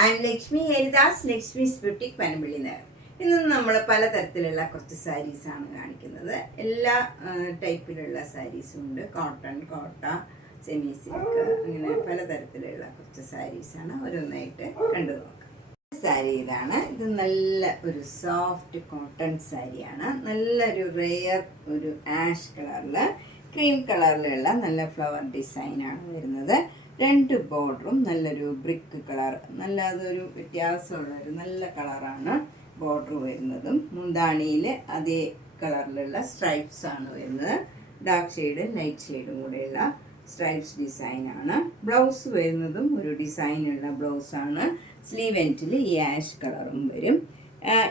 I M Lakshmi Haridas, Lakshmi's boutique, Panampilly Nagar. ഇന്ന് നമ്മൾ പലതരത്തിലുള്ള കുറച്ച് സാരീസാണ് കാണിക്കുന്നത്. എല്ലാ ടൈപ്പിലുള്ള സാരീസും ഉണ്ട്. കോട്ടൺ, കോട്ട, സെമി സിൽക്ക്, അങ്ങനെ പലതരത്തിലുള്ള കുറച്ച് സാരീസാണ് ഓരോന്നായിട്ട് കണ്ടു നോക്കാം. സാരി ഇതാണ്. ഇത് നല്ല ഒരു സോഫ്റ്റ് കോട്ടൺ സാരിയാണ്. നല്ലൊരു റെയർ ഒരു ആഷ് കളറിൽ ക്രീം കളറിലുള്ള നല്ല ഫ്ലവർ ഡിസൈനാണ് വരുന്നത്. രണ്ട് ബോർഡറും നല്ലൊരു ബ്രിക്ക് കളർ, നല്ല അതൊരു വ്യത്യാസമുള്ളൊരു നല്ല കളറാണ് ബോർഡർ വരുന്നതും. മുന്താണിയിൽ അതേ കളറിലുള്ള സ്ട്രൈപ്സ് ആണ് വരുന്നത്. ഡാർക്ക് ഷെയ്ഡ് ലൈറ്റ് ഷെയ്ഡും കൂടെയുള്ള സ്ട്രൈപ്സ് ഡിസൈനാണ്. ബ്ലൗസ് വരുന്നതും ഒരു ഡിസൈനുള്ള ബ്ലൗസാണ്. സ്ലീവ് എൻഡിൽ ഈ ആഷ് കളറും വരും.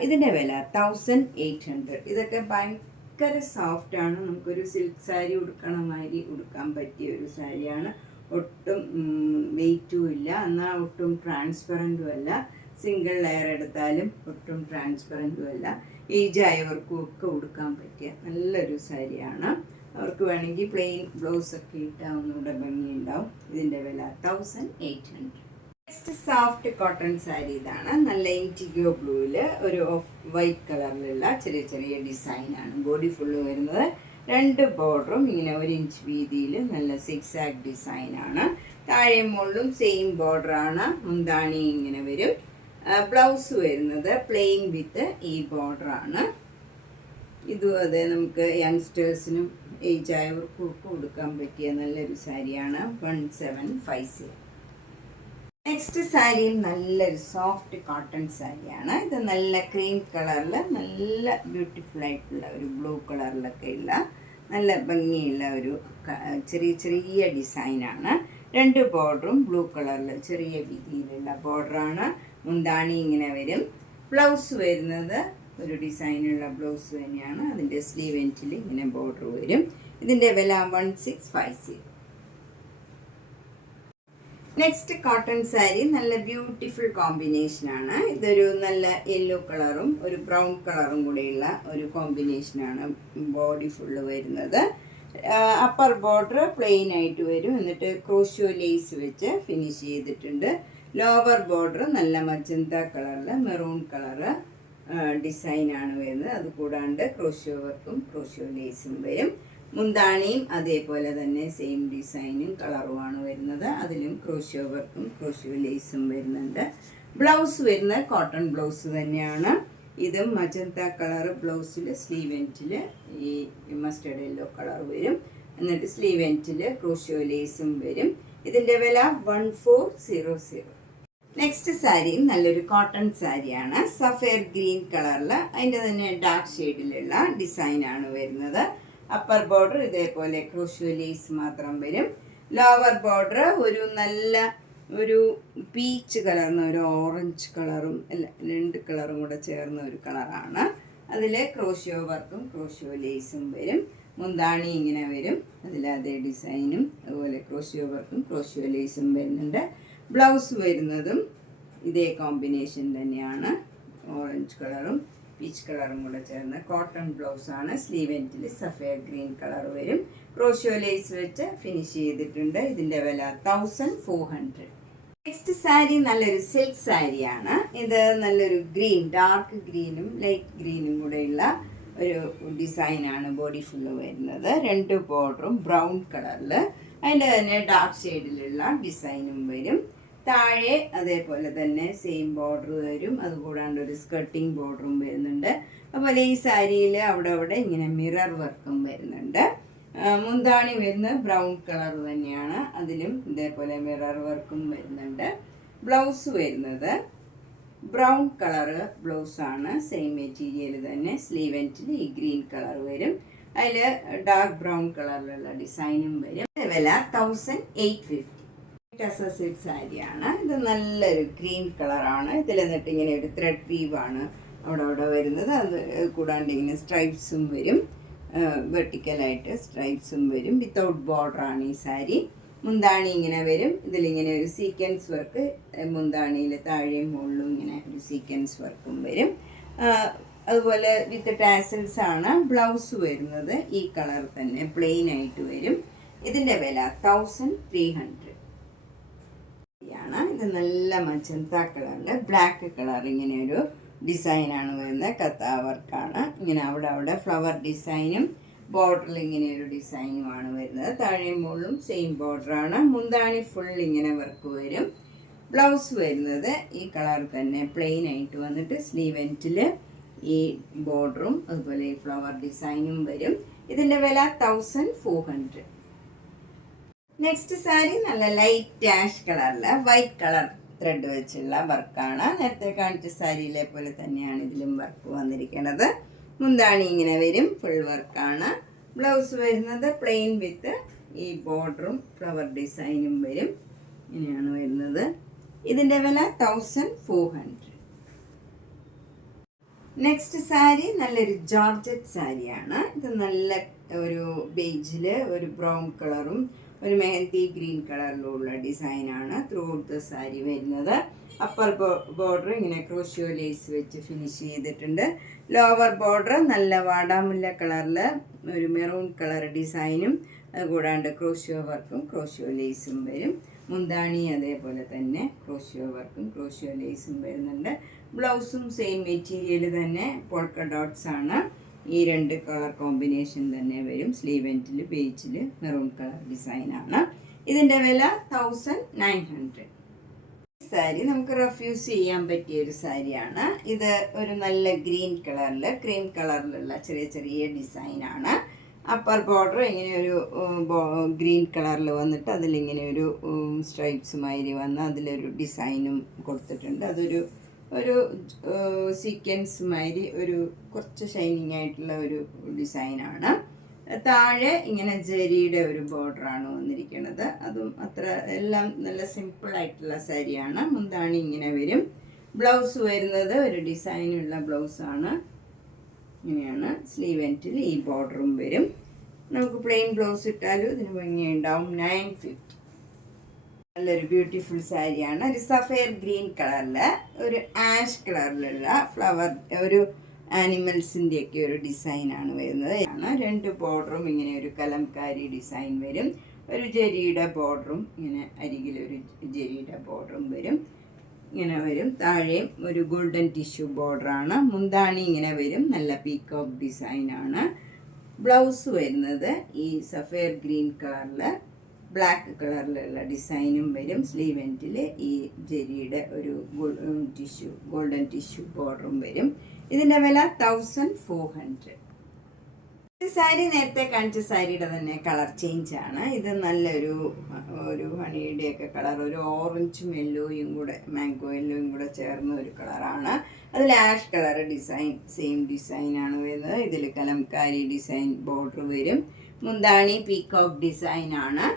ഇതിൻ്റെ വില 1800. ഇതൊക്കെ ഭയങ്കര സോഫ്റ്റാണ്. നമുക്കൊരു സിൽക്ക് സാരി ഉടുക്കണ മാതിരി ഉടുക്കാൻ പറ്റിയ ഒരു സാരിയാണ്. ഒട്ടും വെയ്റ്റും ഇല്ല, എന്നാൽ ഒട്ടും ട്രാൻസ്പെറൻറ്റും അല്ല. സിംഗിൾ ലെയർ എടുത്താലും ഒട്ടും ട്രാൻസ്പെറൻറ്റും അല്ല. ഏജ് ആയവർക്കും ഒക്കെ ഉടുക്കാൻ പറ്റിയ നല്ലൊരു സാരിയാണ്. അവർക്ക് വേണമെങ്കിൽ പ്ലെയിൻ ബ്ലൗസൊക്കെ ഇട്ടാൽ ഒന്നുകൂടെ ഭംഗിയുണ്ടാവും. ഇതിൻ്റെ വില 1800. നെക്സ്റ്റ് സോഫ്റ്റ് കോട്ടൺ സാരി ഇതാണ്. നല്ല ഇൻറ്റിഗോ ബ്ലൂവിൽ ഒരു ഓഫ് വൈറ്റ് കളറിലുള്ള ചെറിയ ചെറിയ ഡിസൈനാണ്. ബോഡി ഫുള്ള് വരുന്നത്. രണ്ട് ബോർഡറും ഇങ്ങനെ 1 ഇഞ്ച് വീതിയിൽ നല്ല സിക്സാക് ഡിസൈനാണ്. താഴെ മുകളിലും സെയിം ബോർഡറാണ്. മുന്താണി ഇങ്ങനെ വരും. ബ്ലൗസ് വരുന്നത് പ്ലെയിൻ വിത്ത് ഈ ബോർഡറാണ്. ഇതും അതെ, നമുക്ക് യങ്സ്റ്റേഴ്സിനും ഏജ് ആയവർക്കും ഒക്കെ കൊടുക്കാൻ പറ്റിയ നല്ലൊരു സാരിയാണ്. 1750. നെക്സ്റ്റ് സാരിയും നല്ലൊരു സോഫ്റ്റ് കോട്ടൺ സാരിയാണ്. ഇത് നല്ല ക്രീം കളറിൽ നല്ല ബ്യൂട്ടിഫുൾ ആയിട്ടുള്ള ഒരു ബ്ലൂ കളറിലൊക്കെ ഉള്ള നല്ല ഭംഗിയുള്ള ഒരു ചെറിയ ചെറിയ ഡിസൈനാണ്. രണ്ട് ബോർഡറും ബ്ലൂ കളറിൽ ചെറിയ വീതിയിലുള്ള ബോർഡറാണ്. മുന്താണി ഇങ്ങനെ വരും. ബ്ലൗസ് വരുന്നത് ഒരു ഡിസൈനുള്ള ബ്ലൗസ് തന്നെയാണ്. അതിൻ്റെ സ്ലീവ് എൻഡിൽ ഇങ്ങനെ ബോർഡർ വരും. ഇതിൻ്റെ വില 1650. നെക്സ്റ്റ് കോട്ടൺ സാരി നല്ല ബ്യൂട്ടിഫുൾ കോമ്പിനേഷനാണ്. ഇതൊരു നല്ല യെല്ലോ കളറും ഒരു ബ്രൗൺ കളറും കൂടെയുള്ള ഒരു കോമ്പിനേഷനാണ് ബോഡി ഫുള്ള് വരുന്നത്. അപ്പർ ബോർഡർ പ്ലെയിൻ ആയിട്ട് വരും. എന്നിട്ട് ക്രോഷ്യോ ലേസ് വെച്ച് ഫിനിഷ് ചെയ്തിട്ടുണ്ട്. ലോവർ ബോർഡർ നല്ല മജന്ത കളറിൽ മെറൂൺ കളറ് ഡിസൈനാണ് വരുന്നത്. അതുകൂടാണ്ട് ക്രോഷ്യോ വർക്കും ക്രോഷ്യോ ലേസും വരും. മുന്താണിയും അതേപോലെ തന്നെ സെയിം ഡിസൈനും കളറുമാണ് വരുന്നത്. അതിലും ക്രോഷ്യോ വർക്കും ക്രോഷ്യോ ലേസും വരുന്നുണ്ട്. ബ്ലൗസ് വരുന്നത് കോട്ടൺ ബ്ലൗസ് തന്നെയാണ്. ഇതും മജന്ത കളർ ബ്ലൗസിൽ സ്ലീവ് എൻഡിൽ ഈ മസ്റ്റേർഡ് യെല്ലോ കളർ വരും. എന്നിട്ട് സ്ലീവ് എൻഡിൽ ക്രോഷ്യോ ലേസും വരും. ഇതിൻ്റെ വില 1400. നെക്സ്റ്റ് സാരി നല്ലൊരു കോട്ടൺ സാരിയാണ്. സഫയർ ഗ്രീൻ കളറിൽ അതിൻ്റെ തന്നെ ഡാർക്ക് ഷെയ്ഡിലുള്ള ഡിസൈനാണ് വരുന്നത്. അപ്പർ ബോർഡർ ഇതേപോലെ ക്രോഷ്യോ ലേസ് മാത്രം വരും. ലോവർ ബോർഡർ ഒരു നല്ല ഒരു പീച്ച് കളർന്ന ഒരു ഓറഞ്ച് കളറും രണ്ട് കളറും കൂടെ ചേർന്ന ഒരു കളറാണ്. അതിൽ ക്രോഷ്യോ വർക്കും ക്രോഷ്യോ ലേസും വരും. മുന്താണി ഇങ്ങനെ വരും. അതിൽ അതേ ഡിസൈനും അതുപോലെ ക്രോഷ്യോ വർക്കും ക്രോഷ്യോ ലേസും വരുന്നുണ്ട്. ബ്ലൗസ് വരുന്നതും ഇതേ കോമ്പിനേഷൻ തന്നെയാണ്. ഓറഞ്ച് കളറും പീച്ച് കളറും കൂടെ ചേർന്ന് കോട്ടൺ ബ്ലൗസാണ്. സ്ലീവ് എൻഡിൽ സഫയർ ഗ്രീൻ കളർ വരും. ക്രോഷ്യോ ലേസ് വെച്ച് ഫിനിഷ് ചെയ്തിട്ടുണ്ട്. ഇതിൻ്റെ വില 1400. നെക്സ്റ്റ് സാരി നല്ലൊരു സിൽക്ക് സാരിയാണ്. ഇത് നല്ലൊരു ഗ്രീൻ, ഡാർക്ക് ഗ്രീനും ലൈറ്റ് ഗ്രീനും കൂടെയുള്ള ഒരു ഡിസൈനാണ് ബോഡി ഫുള്ള് വരുന്നത്. രണ്ട് ബോർഡറും ബ്രൗൺ കളറിൽ അതിൻ്റെ തന്നെ ഡാർക്ക് ഷെയ്ഡിലുള്ള ഡിസൈനും വരും. താഴെ അതേപോലെ തന്നെ സെയിം ബോർഡർ വരും. അതുകൂടാണ്ട് ഒരു സ്കർട്ടിങ് ബോർഡറും വരുന്നുണ്ട്. അതുപോലെ ഈ സാരിയിൽ അവിടെ ഇങ്ങനെ മിറർ വർക്കും വരുന്നുണ്ട്. മുന്താണി വരുന്നത് ബ്രൗൺ കളർ തന്നെയാണ്. അതിലും ഇതേപോലെ മിറർ വർക്കും വരുന്നുണ്ട്. ബ്ലൗസ് വരുന്നത് ബ്രൗൺ കളറ് ബ്ലൗസാണ്. സെയിം മെറ്റീരിയൽ തന്നെ. സ്ലീവ് എൻഡിൽ ഈ ഗ്രീൻ കളർ വരും. അതിൽ ഡാർക്ക് ബ്രൗൺ കളറിലുള്ള ഡിസൈനും വരും. വില 1850. സിൽക്ക് സാരിയാണ്. ഇത് നല്ലൊരു ഗ്രീൻ കളറാണ്. ഇതിൽ എന്നിട്ട് ഇങ്ങനെ ഒരു ത്രെഡ് വീവാണ് അവിടെ വരുന്നത്. അത് കൂടാണ്ട് ഇങ്ങനെ സ്ട്രൈപ്സും വരും. വെർട്ടിക്കലായിട്ട് സ്ട്രൈപ്സും വരും. വിത്തൗട്ട് ബോർഡറാണ് ഈ സാരി. മുന്താണി ഇങ്ങനെ വരും. ഇതിലിങ്ങനെ ഒരു സീക്വൻസ് വർക്ക് മുന്താണിയിൽ താഴെയും മുകളിലും ഇങ്ങനെ ഒരു സീക്വൻസ് വർക്കും വരും. അതുപോലെ വിത്ത് ടാസൽസ് ആണ്. ബ്ലൗസ് വരുന്നത് ഈ കളർ തന്നെ പ്ലെയിൻ ആയിട്ട് വരും. ഇതിൻ്റെ വില 1300. സാരിയാണ്. ഇത് നല്ല മജന്ത കളറിൽ ബ്ലാക്ക് കളർ ഇങ്ങനെ ഒരു ഡിസൈനാണ് വരുന്നത്. കത്താ വർക്കാണ്. ഇങ്ങനെ അവിടെ ഫ്ലവർ ഡിസൈനും ബോർഡറിൽ ഇങ്ങനെ ഒരു ഡിസൈനുമാണ് വരുന്നത്. താഴെ മുകളിലും സെയിം ബോർഡറാണ്. മുന്താണി ഫുൾ ഇങ്ങനെ വർക്ക് വരും. ബ്ലൗസ് വരുന്നത് ഈ കളർ തന്നെ പ്ലെയിൻ ആയിട്ട് വന്നിട്ട് സ്ലീവ് എൻഡിൽ ഈ ബോർഡറും അതുപോലെ ഈ ഫ്ലവർ ഡിസൈനും വരും. ഇതിൻ്റെ വില 1400. നെക്സ്റ്റ് സാരി നല്ല ലൈറ്റ് ആഷ് കളറിൽ വൈറ്റ് കളർ ത്രെഡ് വെച്ചുള്ള വർക്കാണ്. നേരത്തെ കാണിച്ച സാരിയിലെ പോലെ തന്നെയാണ് ഇതിലും വർക്ക് വന്നിരിക്കുന്നത്. മുന്താണി ഇങ്ങനെ വരും, ഫുൾ വർക്കാണ്. ബ്ലൗസ് വരുന്നത് പ്ലെയിൻ വിത്ത് ഈ ബോർഡറും ഫ്ലവർ ഡിസൈനും വരും. ഇങ്ങനെയാണ് വരുന്നത്. ഇതിൻ്റെ വില 1400. നെക്സ്റ്റ് സാരി നല്ലൊരു ജോർജറ്റ് സാരിയാണ്. ഇത് നല്ല ഒരു ബേജിൽ ഒരു ബ്രൗൺ കളറും ഒരു മെഹന്തി ഗ്രീൻ കളറിലുള്ള ഡിസൈനാണ് ത്രൂ ഔട്ട് ദ സാരി വരുന്നത്. അപ്പർ ബോർഡർ ഇങ്ങനെ ക്രോഷ്യോ ലേസ് വെച്ച് ഫിനിഷ് ചെയ്തിട്ടുണ്ട്. ലോവർ ബോർഡർ നല്ല വാടാമുല്ല കളറിൽ ഒരു മെറൂൺ കളർ ഡിസൈനും അതുകൂടാണ്ട് ക്രോഷ്യോ വർക്കും ക്രോഷ്യോ ലേസും വരും. മുന്താണി അതേപോലെ തന്നെ ക്രോഷ്യോ വർക്കും ക്രോഷ്യോ ലേസും വരുന്നുണ്ട്. ബ്ലൗസും സെയിം മെറ്റീരിയൽ തന്നെ പോൾക്ക ഡോട്ട്സ് ആണ്. ഈ രണ്ട് കളർ കോമ്പിനേഷൻ തന്നെ വരും. സ്ലീവ് എൻഡിൽ ബേജിൽ മെറൂൺ കളർ ഡിസൈനാണ്. ഇതിൻ്റെ വില 1900. സാരി നമുക്ക് റെഫ്യൂസ് ചെയ്യാൻ പറ്റിയ ഒരു സാരിയാണ്. ഇത് ഒരു നല്ല ഗ്രീൻ കളറിൽ ക്രീം കളറിലുള്ള ചെറിയ ചെറിയ ഡിസൈനാണ്. അപ്പർ ബോർഡർ ഇങ്ങനെ ഒരു ഗ്രീൻ കളറിൽ വന്നിട്ട് അതിലിങ്ങനെ ഒരു സ്ട്രൈപ്സ് മാതിരി വന്ന് അതിലൊരു ഡിസൈനും കൊടുത്തിട്ടുണ്ട്. അതൊരു സീക്വൻസ് മാതിരി ഒരു കുറച്ച് ഷൈനിങ് ആയിട്ടുള്ള ഒരു ഡിസൈനാണ്. താഴെ ഇങ്ങനെ ജെരിയുടെ ഒരു ബോർഡറാണ് വന്നിരിക്കുന്നത്. അതും അത്ര എല്ലാം നല്ല സിമ്പിളായിട്ടുള്ള സാരിയാണ്. മുന്താണി ഇങ്ങനെ വരും. ബ്ലൗസ് വരുന്നത് ഒരു ഡിസൈനുള്ള ബ്ലൗസാണ്. ഇങ്ങനെയാണ്. സ്ലീവ് എൻഡിൽ ഈ ബോർഡറും വരും. നമുക്ക് പ്ലെയിൻ ബ്ലൗസ് ഇട്ടാലും ഇതിന് ഭംഗിയുണ്ടാവും. 950. നല്ലൊരു ബ്യൂട്ടിഫുൾ സാരിയാണ്. ഒരു സഫയർ ഗ്രീൻ കളറിൽ ഒരു ആഷ് കളറിലുള്ള ഫ്ലവർ ഒരു ആനിമൽസിൻ്റെയൊക്കെ ഒരു ഡിസൈനാണ് വരുന്നത്. രണ്ട് ബോർഡറും ഇങ്ങനെ ഒരു കലംകാരി ഡിസൈൻ വരും. ഒരു ജെരിയുടെ ബോർഡറും ഇങ്ങനെ അരികിലൊരു ജെരിയുടെ ബോർഡറും വരും. ഇങ്ങനെ വരും. താഴെയും ഒരു ഗോൾഡൻ ടിഷ്യൂ ബോർഡറാണ്. മുന്താണി ഇങ്ങനെ വരും. നല്ല പീക്കോക്ക് ഡിസൈനാണ്. ബ്ലൗസ് വരുന്നത് ഈ സഫയർ ഗ്രീൻ കളറിൽ ബ്ലാക്ക് കളറിലുള്ള ഡിസൈനും വരും. സ്ലീവ് എൻഡിൽ ഈ ജെരിയുടെ ഒരു ഗോൾഡൻ ടിഷ്യൂ ബോർഡറും വരും. ഇതിൻ്റെ വില 1400. ഈ സാരി നേരത്തെ കാണിച്ച സാരിയുടെ തന്നെ കളർ ചേഞ്ച് ആണ്. ഇത് നല്ലൊരു ഹണിയുടെയൊക്കെ കളർ, ഒരു ഓറഞ്ചും യെല്ലോയും കൂടെ മാംഗോ യെല്ലോയും കൂടെ ചേർന്ന ഒരു കളറാണ്. അതിൽ ആഷ് കളർ ഡിസൈൻ സെയിം ഡിസൈനാണ് വരുന്നത്. ഇതിൽ കലംകാരി ഡിസൈൻ ബോർഡർ വരും. മുന്താണി പീക്കോക്ക് ഡിസൈനാണ്.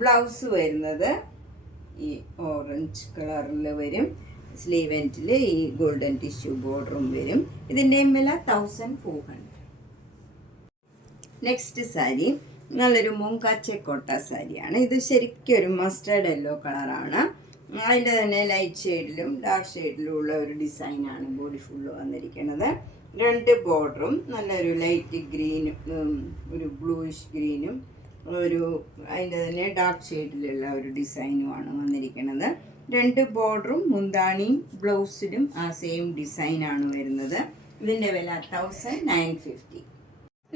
ബ്ലൗസ് വരുന്നത് ഈ ഓറഞ്ച് കളറിൽ വരും. സ്ലീവ് എൻഡിൽ ഈ ഗോൾഡൻ ടിഷ്യൂ ബോർഡറും വരും. ഇതിൻ്റെയും വില 1400. നെക്സ്റ്റ് സാരി നല്ലൊരു മൂങ്കാച്ചക്കോട്ട സാരിയാണ്. ഇത് ശരിക്കും ഒരു മസ്റ്റേർഡ് യെല്ലോ കളറാണ്. അതിൻ്റെ തന്നെ ലൈറ്റ് ഷെയ്ഡിലും ഡാർക്ക് ഷെയ്ഡിലും ഉള്ള ഒരു ഡിസൈനാണ് ബോഡി ഫുള്ള് വന്നിരിക്കുന്നത്. രണ്ട് ബോർഡറും നല്ലൊരു ലൈറ്റ് ഗ്രീനും ഒരു ബ്ലൂയിഷ് ഗ്രീനും അതിൻ്റെ തന്നെ ഡാർക്ക് ഷെയ്ഡിലുള്ള ഒരു ഡിസൈനുമാണ് വന്നിരിക്കുന്നത്. രണ്ട് ബോർഡറും മുന്താണിയും ബ്ലൗസിലും ആ സെയിം ഡിസൈനാണ് വരുന്നത്. ഇതിൻ്റെ വില 1950.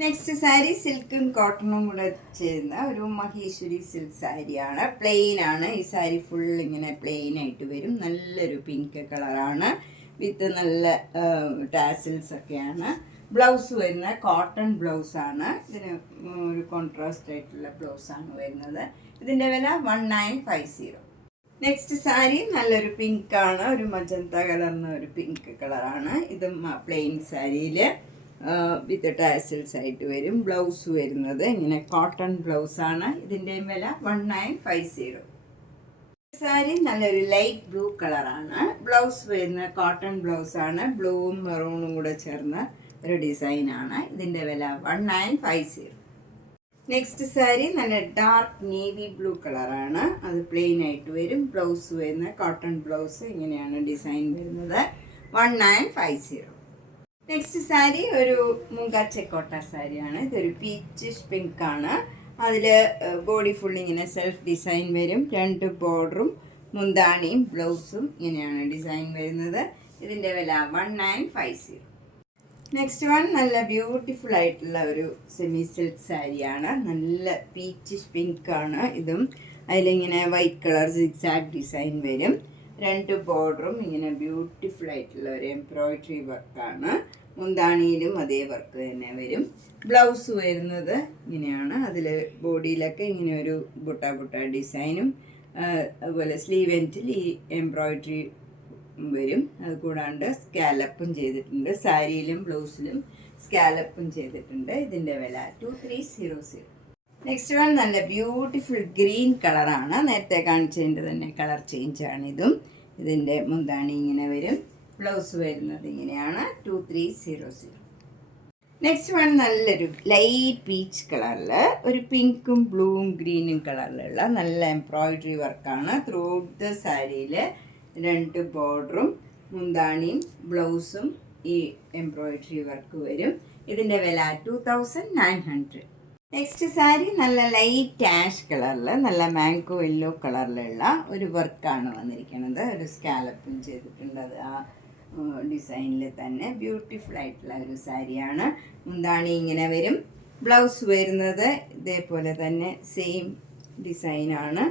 നെക്സ്റ്റ് സാരി സിൽക്കും കോട്ടണും കൂടെ ചെയ്യുന്ന ഒരു മഹേശ്വരി സിൽക്ക് സാരിയാണ്. പ്ലെയിൻ ആണ്. ഈ സാരി ഫുൾ ഇങ്ങനെ പ്ലെയിൻ ആയിട്ട് വരും. നല്ലൊരു പിങ്ക് കളറാണ് വിത്ത് നല്ല ടാസിൽസ് ഒക്കെയാണ്. ബ്ലൗസ് വരുന്ന കോട്ടൺ ബ്ലൗസാണ്. ഇതിന് ഒരു കോൺട്രാസ്റ്റ് ആയിട്ടുള്ള ബ്ലൗസാണ് വരുന്നത്. ഇതിൻ്റെ വില 1950. നെക്സ്റ്റ് സാരി നല്ലൊരു പിങ്കാണ്. ഒരു മജന്ത കലർന്ന ഒരു പിങ്ക് കളറാണ്. ഇതും പ്ലെയിൻ സാരിയിൽ വിത്ത് ടാസിൽസ് ആയിട്ട് വരും. ബ്ലൗസ് വരുന്നത് ഇങ്ങനെ കോട്ടൺ ബ്ലൗസാണ്. ഇതിൻ്റെയും വില 1950. സാരി നല്ലൊരു ലൈറ്റ് ബ്ലൂ കളറാണ്. ബ്ലൗസ് വരുന്ന കോട്ടൺ ബ്ലൗസാണ്. ബ്ലൂവും മെറൂണും കൂടെ ചേർന്ന ഒരു ഡിസൈനാണ്. ഇതിൻ്റെ വില 1950. നെക്സ്റ്റ് സാരി നല്ല ഡാർക്ക് നേവി ബ്ലൂ കളറാണ്. അത് പ്ലെയിൻ ആയിട്ട് വരും. ബ്ലൗസ് വരുന്ന കോട്ടൺ ബ്ലൗസ് ഇങ്ങനെയാണ് ഡിസൈൻ വരുന്നത്. 1950. നെക്സ്റ്റ് സാരി ഒരു മൂങ്കാച്ചക്കോട്ട സാരിയാണ്. ഇതൊരു പീച്ചിഷ് പിങ്ക് ആണ്. അതിൽ ബോഡി ഫുൾ ഇങ്ങനെ സെൽഫ് ഡിസൈൻ വരും. രണ്ട് ബോർഡറും മുന്താണിയും ബ്ലൗസും ഇങ്ങനെയാണ് ഡിസൈൻ വരുന്നത്. ഇതിൻ്റെ വില 1950. നെക്സ്റ്റ് വൺ നല്ല ബ്യൂട്ടിഫുൾ ആയിട്ടുള്ള ഒരു സെമി സിൽക്ക് സാരിയാണ്. നല്ല പീച്ചിഷ് പിങ്ക് ആണ് ഇതും. അതിലിങ്ങനെ വൈറ്റ് കളർ സിക്സാക് ഡിസൈൻ വരും. 2 ബോർഡറും ഇങ്ങനെ ബ്യൂട്ടിഫുൾ ആയിട്ടുള്ള ഒരു എംബ്രോയിഡറി വർക്കാണ്. മുന്താണിയിലും അതേ വർക്ക് തന്നെ വരും. ബ്ലൗസ് വരുന്നത് ഇങ്ങനെയാണ്. അതിൽ ബോഡിയിലൊക്കെ ഇങ്ങനെ ഒരു ബുട്ട ഡിസൈനും അതുപോലെ സ്ലീവ് എൻഡിൽ ഈ എംബ്രോയിഡറി വരും. അത് കൂടാണ്ട് സ്കാലപ്പും ചെയ്തിട്ടുണ്ട്. സാരിയിലും ബ്ലൗസിലും സ്കാലപ്പും ചെയ്തിട്ടുണ്ട്. ഇതിൻ്റെ വില 2300. നെക്സ്റ്റ് വൺ നല്ല ബ്യൂട്ടിഫുൾ ഗ്രീൻ കളറാണ്. നേരത്തെ കാണിച്ചതിൻ്റെ തന്നെ കളർ ചേഞ്ചാണ് ഇതും. ഇതിൻ്റെ മുന്താണി ഇങ്ങനെ വരും. ബ്ലൗസ് വരുന്നത് ഇങ്ങനെയാണ് 2300. നെക്സ്റ്റ് വൺ നല്ലൊരു ലൈറ്റ് പീച്ച് കളറിൽ ഒരു പിങ്കും ബ്ലൂവും ഗ്രീനും കളറിലുള്ള നല്ല എംബ്രോയിഡറി വർക്കാണ്. ത്രൂ ഔട്ട് ദ സാരിയിൽ 2 ബോർഡറും മുന്താണിയും ബ്ലൗസും ഈ എംബ്രോയിഡറി വർക്ക് വരും. ഇതിൻ്റെ വില 2900. നെക്സ്റ്റ് സാരി നല്ല ലൈറ്റ് ആഷ് കളറിൽ നല്ല മാംഗോ യെല്ലോ കളറിലുള്ള ഒരു വർക്കാണ് വന്നിരിക്കുന്നത്. ഒരു സ്കാലപ്പും ചെയ്തിട്ടുണ്ട്. അത് ആ ഡിസൈനിൽ തന്നെ ബ്യൂട്ടിഫുൾ ആയിട്ടുള്ള ഒരു സാരിയാണ്. മുന്താണി ഇങ്ങനെ വരും. ബ്ലൗസ് വരുന്നത് ഇതേപോലെ തന്നെ സെയിം ഡിസൈനാണ്.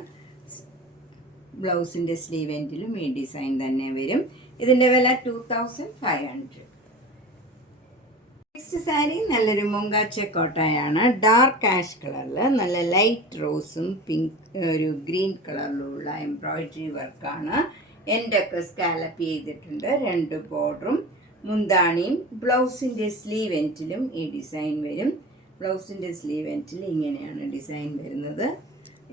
ബ്ലൗസിൻ്റെ സ്ലീവ് എൻഡിലും ഈ ഡിസൈൻ തന്നെ വരും. ഇതിൻ്റെ വില 2500. നെക്സ്റ്റ് സാരി നല്ലൊരു മൊങ്കാച്ച കോട്ടയാണ്. ഡാർക്ക് ആഷ് കളറിൽ നല്ല ലൈറ്റ് റോസും പിങ്ക് ഒരു ഗ്രീൻ കളറിലുള്ള എംബ്രോയിഡറി വർക്കാണ്. എൻഡൊക്കെ സ്കാലപ്പ് ചെയ്തിട്ടുണ്ട്. 2 ബോർഡറും മുന്താണിയും ബ്ലൗസിൻ്റെ സ്ലീവ് എൻഡിലും ഈ ഡിസൈൻ വരും. ബ്ലൗസിൻ്റെ സ്ലീവ് എൻഡിൽ ഇങ്ങനെയാണ് ഡിസൈൻ വരുന്നത്.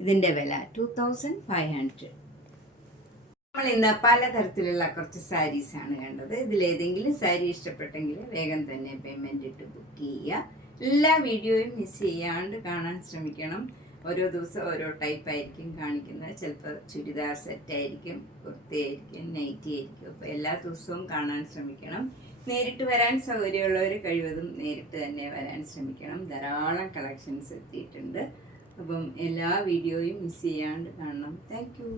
ഇതിൻ്റെ വില 2500. നമ്മൾ ഇന്ന് പലതരത്തിലുള്ള കുറച്ച് സാരീസാണ് കണ്ടത്. ഇതിലേതെങ്കിലും സാരി ഇഷ്ടപ്പെട്ടെങ്കിൽ വേഗം തന്നെ പേയ്മെൻറ്റ് ഇട്ട് ബുക്ക് ചെയ്യുക. എല്ലാ വീഡിയോയും മിസ് ചെയ്യാണ്ട് കാണാൻ ശ്രമിക്കണം. ഓരോ ദിവസം ഓരോ ടൈപ്പായിരിക്കും കാണിക്കുന്നത്. ചിലപ്പോൾ ചുരിദാർ സെറ്റായിരിക്കും, കുർത്തയായിരിക്കും, നൈറ്റി ആയിരിക്കും. അപ്പോൾ എല്ലാ ദിവസവും കാണാൻ ശ്രമിക്കണം. നേരിട്ട് വരാൻ സൗകര്യമുള്ളവർ കഴിവതും നേരിട്ട് തന്നെ വരാൻ ശ്രമിക്കണം. ധാരാളം കളക്ഷൻസ് എത്തിയിട്ടുണ്ട്. അപ്പം എല്ലാ വീഡിയോയും മിസ് ചെയ്യാണ്ട് കാണണം. Thank you.